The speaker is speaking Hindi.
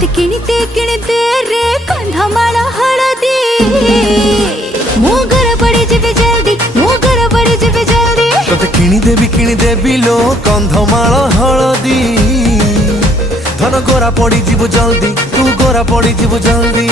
तोते किणते रे कंधमाल हलदी मु घर पड़ी जिबे जल्दी मु घर पड़ी जिबे जल्दी तोते किणी देबी लो कंधमाल हलदी धन गोरा पड़ी जीवु जल्दी तू गोरा पड़ी जीवु जल्दी।